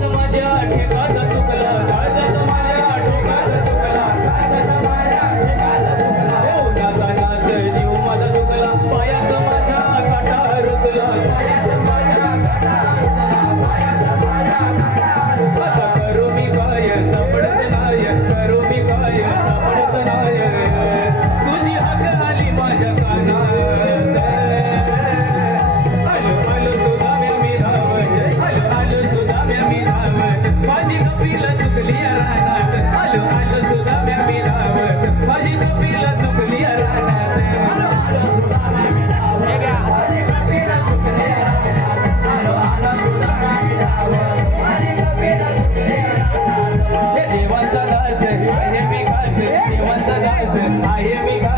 माझ्या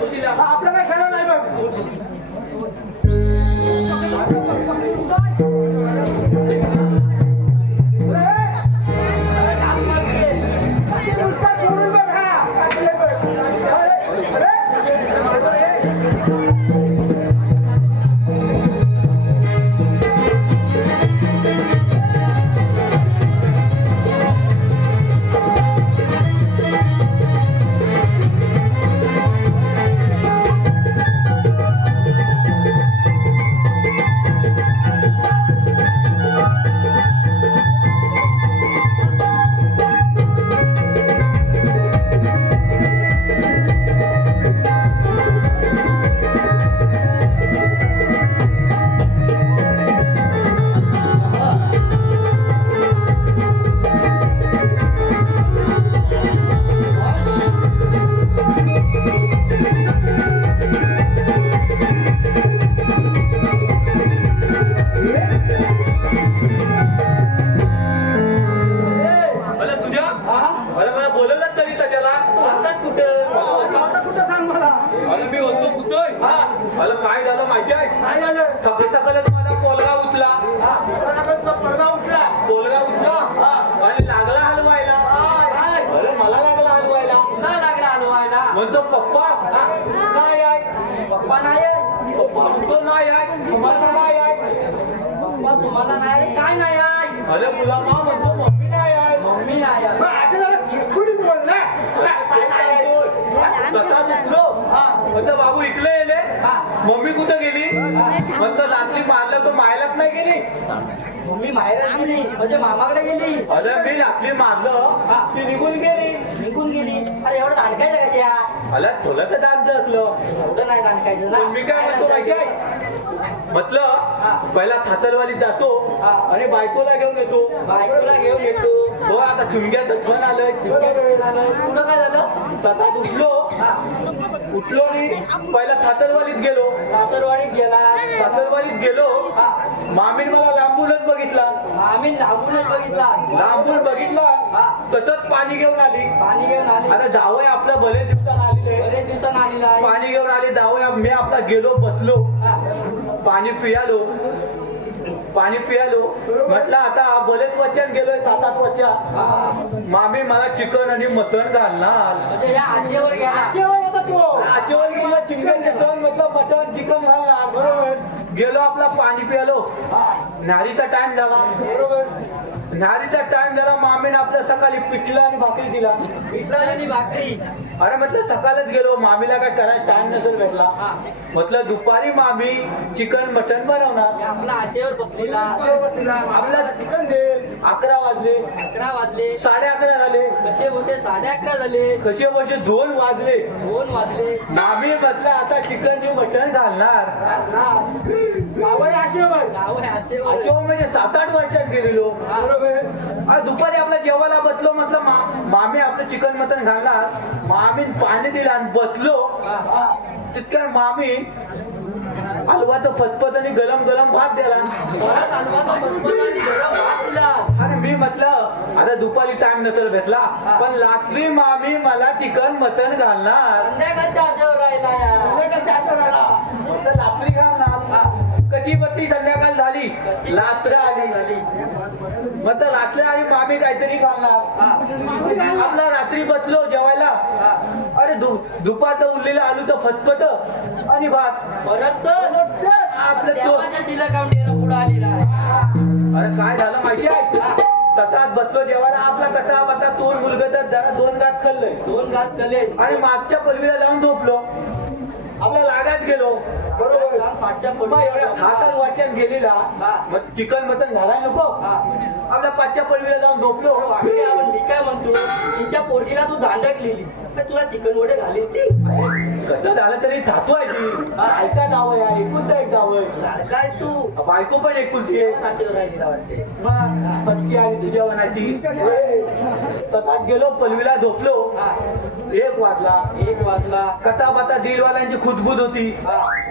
बाबा. हा, आपलं काय खरं काय थकत थकलत माझा पोलगा उठला. पडदा उठला. पोलगा उठला. आणि लागला हलवायला. काय? अरे मला लागला हलवायला. नाही लागला हलवायला. म्हणतो पप्पा. नाही आहे. पप्पा नाही आहे. पप्पा म्हणतो नाही आहे. तुम्हाला नाही आहे. पप्पा तुम्हाला नाही आहे. काय नाही आहे? अरे मुला मा म्हणतो मम्मी नाही आहे. मम्मी नाही आहे. असं जरा बोल? ना काय नाही तसा म्हणतो बाबू इकडे येले मम्मी कुठं गेली? म्हणतो रात्री मारलं तो मायलाच नाही गेली. मम्मी गेली. म्हणजे मामाकडे गेली. अरे मी रात्री मारलं. ती निघून गेली. निघून गेली. अरे एवढं दांडकायचं कशा अरे तुला तर डान्स जगलं. एवढं नाही दांडकायचं ना. मी काय म्हणतो माहिती आहे? म्हटलं पहिला थातरवालीत जातो आणि बायकोला घेऊन येतो. बायकोला घेऊन येतो. हो आता धन आलं चिमक्याचं झालं. पुढं काय झालं? तसाच उठलो. उठलो आणि पहिला थातरवालीत गेलो. सासरवाडीत गेला. थातरवालीत गेलो. मामीन मला लांबूनच बघितला. आम्ही लांबूनच बघितला. लांबून बघितला. सतत पाणी घेऊन आली. पाणी घेऊन आले. आता जावई आपलं भले दिवसानं आलेले बरेच दिवसानं आलेला पाणी घेऊन आली. जावई मी आपला गेलो बसलो. पाणी पियालो. पाणी पियालो. म्हटलं आता बरेच वचन गेलोय सात आठ वचन मामी मला चिकन आणि मटण घालणार. म्हणजे या आशेवर मला चिकन चिकन म्हटलं मटण चिकन घालणार बरोबर. गेलो आपला पाणी प्यालो. नारीचा टाइम झाला. बरोबर? नारीचा टाइम झाला मामीने आपलं सकाळी पिठलं आणि भाकरी दिला. पिठलं आणि भाकरी. अरे म्हटलं सकाळच गेलो. मामीला काय करायला टाइम नसेल भेटला. म्हटलं दुपारी मामी चिकन मटन बनवणार. आपला आशेवर बसलेला. आपला चिकन दे. अकरा वाजले. अकरा वाजले. साडे अकरा झाले. कसे बसे साडे अकरा झाले. कसे बसे दोन वाजले. दोन वाजले. मामी म्हटलं आता चिकन आणि मटन घालणार. आशेवर. आशेवर. म्हणजे सात आठ वर्षात गेलेलो. बरोबर? आज दुपारी आपल्या जेवायला बसलो म्हटलं मा- मामी आपलं चिकन मटन घालणार मामी पाणी दिलं आणि बसलो. तितक्या मामी हलवाचं फतफत आणि गरम गरम भात दिला. परत हलवाचा आणि गरम भात दिला. आणि मी म्हटलं आता दुपारी टाइम नसेल भेटला पण रात्री मामी मला चिकन मटन घालणार. संध्याकाळच्या आशेवर राहिला या. म्हटलं रात्री घालणार. बत्ती संध्याकाळ झाली. रात्र आली. म्हटलं रात्री आली मामी काहीतरी घालणार आपला रात्री बसलो जेवायला. अरे दुपारचं उरलेलं आलूचं फतफट आणि भात. परत तर? आपलं तो. देवाच्या शिला काउंटीला पुढे आलेला आहे अरे काय झालं माहिती आहे? ततात बसलो जेवायला. आपला कथा बता तोंड मुलगत जरा दोन घात खाल्लंय. दोन घास कले आणि मागच्या पलवीला जाऊन झोपलो. आपल्या लागात गेलो. बरोबर. पाचच्या मग एवढ्या हातात वाट्यात गेलेला. मग चिकन मटन घालायला नको. आपल्या पाचच्या पलवीला जाऊन झोपलो. मी काय म्हणतो? तिच्या पोरगीला तू दांडकलेली तर तुला चिकन वडे घालील ती कसं झालं तरी थातवायची ऐका जावं आहे एकुलता एक काय तू? बायको पण एकुलती आहे वाटते. मग पत्की तुझ्या तसाच गेलो पलवीला झोपलो. एक वाजला. एक वाजला. कथा बता दिलवाल्यांची खुदबुद होती.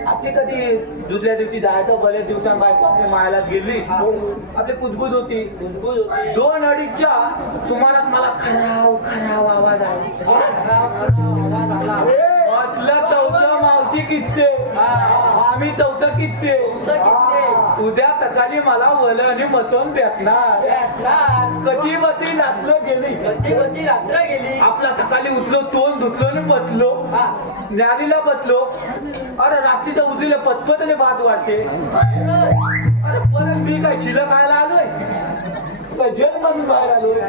आपली कधी दुसऱ्या दिवशी जायचं बऱ्याच दिवसां बायको आपल्या मायाला गेली. आपली कुदबुद होती. गुजगुज होती. दोन अडीचच्या सुमारात मला खराव खराव आवाज आला. आवाज आला. मावशी कित्ते आम्ही चौथं कित्ते उद्या सकाळी मला वल आणि मतोन भेटणार. कधी बती नाचलं गेली. कशी बसी रात्र गेली. आपला सकाळी उठलो तोंड धुतलो आणि बसलो. हा. न्यारीला बसलो. अरे रात्रीच्या उठलेल्या पतपत आणि भात वाटते अरे. परत मी काय शिलं खायला आलोय? काय जेल मधून बाहेर आलोय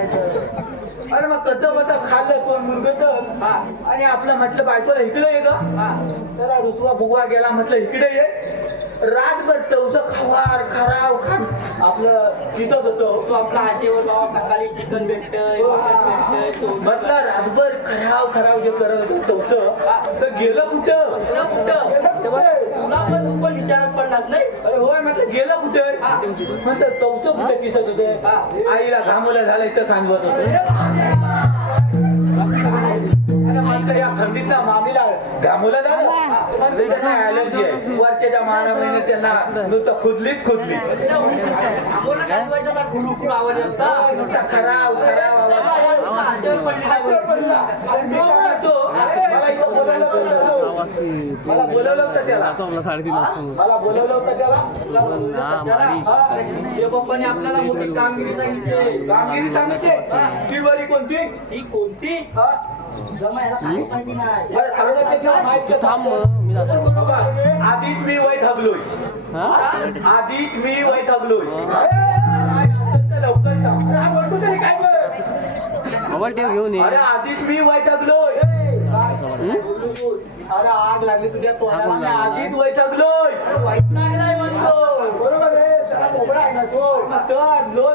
अरे मग कद्द बद्द खाल्लं तो मुलगत हा. आणि आपलं म्हटलं बायकोला इकडे ये ग. हा. त्याला रुसवा बुवा गेला म्हटलं इकडे ये. रातभर तवचं खवार खराव खान आपलं दिसत होतं. तू आपला आशेवर बाबा सकाळी चिकन भेटतंय मटण भेटतंय तो म्हटलं रातभर खराव खराव जे करत होतं तवचं तर गेलं कुठं? कुठं? तुला पण पण विचारात पडलास नाही? अरे होय म्हटलं गेलं कुठे. म्हणतं तवचं कुठे दिसत होते. आईला घामोला झाला इथं खांदवत होतं. या थंडीचा मामीला घामोला झालं. त्यांना ऍलर्जी आहे. वरच्या महाराजांनी त्यांना नुसतं खुदलीच खुदली खराव खराव आवाज. मला इथं बोलवलं होतं मला बोलवलं होतं त्याला. आपला साडेतीन वाजता मला बोलवलं होतं त्याला. मारी. पप्पाने आपल्याला मोठी कामगिरी सांगितली. कामगिरी सांगितली. ती बरी कोणती? ही हा? आधीच मी वय थकलोय हा? आधीच मी वय थकलोय आता लवकर घेऊन आधीच मी वय थकलोय अरे आग लागली तुझ्या तोंडाला मी आधीच आहे ना तो लो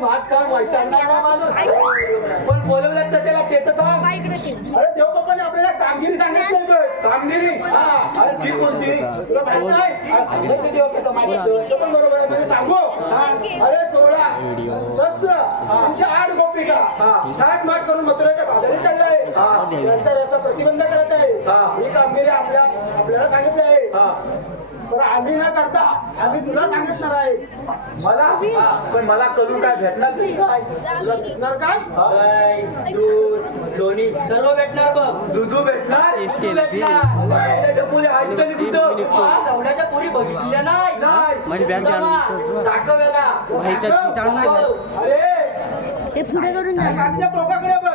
भात खाऊन वैतागला माणूस पण बोलवलं तर त्याला ते तर थांब. अरे देवबापाने आपल्याला कामगिरी सांगितली कामगिरी हा, अरे ती कोणती तुला माहीत नाही? अरे आहे? पण बरोबर आहे म्हणजे सांगू अरे सोळा शस्त्र तीनशे आठ गोपिका थाट माट करून मथुराच्या बाजारी चाललाय हा. याचा याचा प्रतिबंध करत आहे हा. ही कामगिरी आपल्या आपल्याला सांगितली आहे हा. तर आम्ही न करता आम्ही तुला सांगितणार आहे मला? पण मला करून काय भेटणार नाही काय लग्नार काय? दही, दूध लोणी सर्व भेटणार बघ. दुधू भेटणार? दूध भेटणार. मला डबुले आहेत तरी कुठं हा, दवड्याच्या पोरी बघितल्या नाही. नाही. माझी बॅग जमा, दाखव याला ह्याच्यात ती टाळून नाही. अरे. हे पुढे करून जा. काठीच्या टोकाकडे बघ.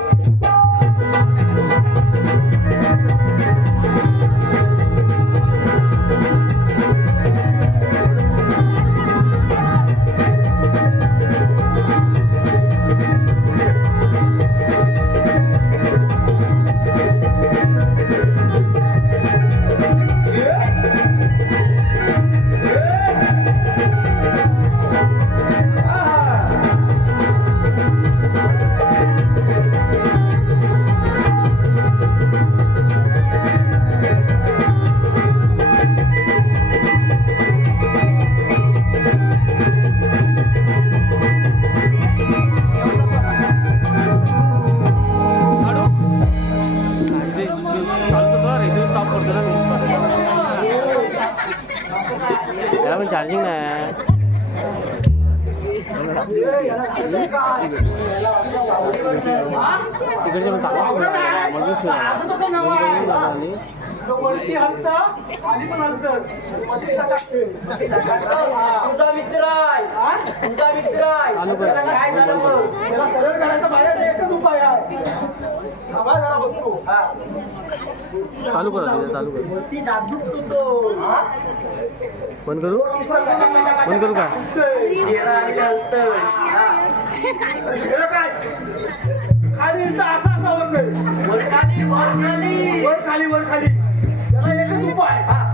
मी याला पण चार्जिंग नाही तिकडचे पण चालूच नाही मधून सुरू खाली. तुझा मित्र आहे तुझा मित्र आहे चालू कर. त्याला काय झालं बघ त्याला सरळ करायचं माझ्याकडे एकच उपाय आहे थांबा जरा बघतो हा. चालू कर चालू कर ती नाजूक तू तो? बंद करू बंद करू आणि. हा. हे काय खाली असं असं वरखाली वर खाली वर खाली एकच उपाय हा.